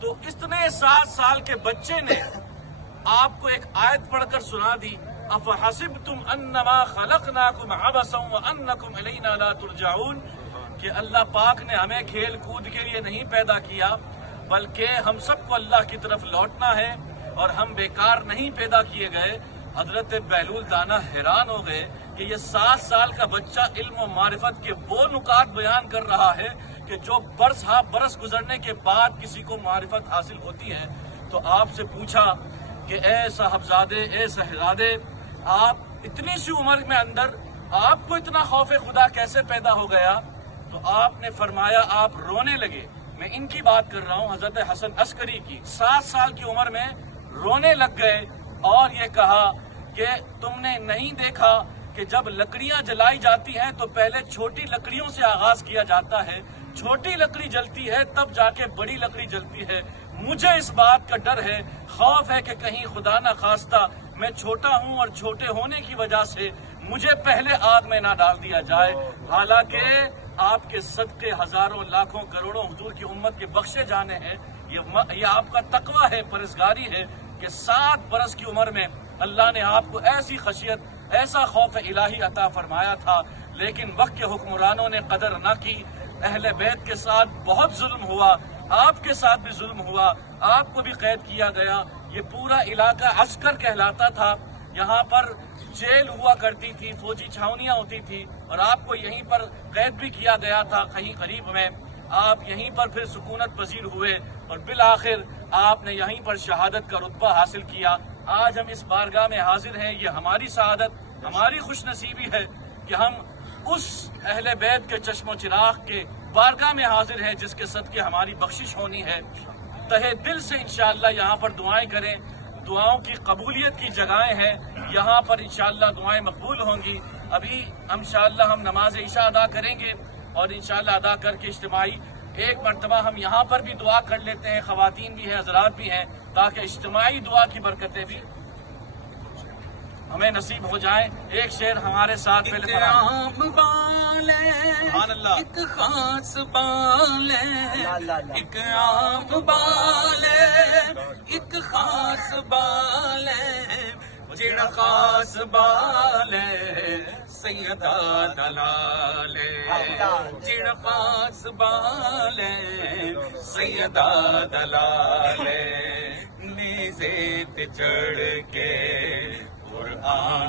تو اتنے 7 साल के बच्चे ने आपको एक आयत पढ़कर सुना दी, अफहसिबतुम अन्नमा खलकनाकुम अबसन व अन्नकुम इलैना ला तुरजाऊन, कि अल्लाह पाक ने हमें खेल कूद के लिए नहीं पैदा किया, बल्कि हम सबको अल्लाह की तरफ लौटना है और हम बेकार नहीं पैदा किए गए। हजरत बहलूल दाना हैरान हो गए कि ये 7 साल का बच्चा इल्म और मारिफत के वो नुकात बयान कर रहा है कि जो बरस गुजरने के बाद किसी को मारिफत हासिल होती है। तो आपसे पूछा कि ए साहबजादे, ए शहजादे, आप इतनी सी उम्र में अंदर आपको इतना खौफ खुदा कैसे पैदा हो गया? तो आपने फरमाया आप रोने लगे। मैं इनकी बात कर रहा हूँ, हजरत हसन अस्करी की। 7 साल की उम्र में रोने लग गए और ये कहा कि तुमने नहीं देखा कि जब लकड़ियां जलाई जाती हैं तो पहले छोटी लकड़ियों से आगाज किया जाता है, छोटी लकड़ी जलती है तब जाके बड़ी लकड़ी जलती है। मुझे इस बात का डर है, खौफ है कि कहीं खुदा न खास्ता मैं छोटा हूँ और छोटे होने की वजह से मुझे पहले आग में ना डाल दिया जाए। हालांकि आपके सदके हजारों लाखों करोड़ों हुजूर की उम्मत के बख्शे जाने हैं। ये आपका तकवा है, परहेज़गारी है कि 7 बरस की उम्र में अल्लाह ने आपको ऐसी खशियत, ऐसा खौफ इलाही अता फरमाया था। लेकिन वक्त के हुक्मरानों ने कदर न की। अहले बैत के साथ बहुत जुल्म हुआ, आपके साथ भी जुल्म हुआ, आपको भी कैद किया गया। ये पूरा इलाका अस्कर कहलाता था। यहाँ पर जेल हुआ करती थी, फौजी छावनियां होती थी और आपको यहीं पर कैद भी किया गया था कहीं करीब में। आप यहीं पर फिर सुकूनत पजीर हुए और बिल आखिर आपने यहीं पर शहादत का रुतबा हासिल किया। आज हम इस बारगाह में हाजिर हैं। ये हमारी सआदत, हमारी खुशनसीबी है कि हम उस अहले बैत के चश्मो चिराग के बारगाह में हाजिर हैं जिसके सदके हमारी बख्शिश होनी है। तहे दिल से इंशाअल्लाह यहाँ पर दुआएं करें। दुआओं की कबूलियत की जगहें हैं, यहाँ पर इंशाअल्लाह दुआएं मकबूल होंगी। अभी इंशाअल्लाह हम नमाज इशा अदा करेंगे और इंशाअल्लाह अदा करके इज्तिमाई एक मरतबा हम यहाँ पर भी दुआ कर लेते हैं। खवातीन भी हैं, हजरात भी हैं, ताकि इज्तिमाई दुआ की बरकतें भी हमें नसीब हो जाए। एक शेर हमारे साथ पहले एक खास बाले, एक आम बाले, एक खास बाले, जिन खास बाले सैयदा दलाले, जिन खास बाले सैयदा दलाले, नीज़े ते चढ़ के कुरान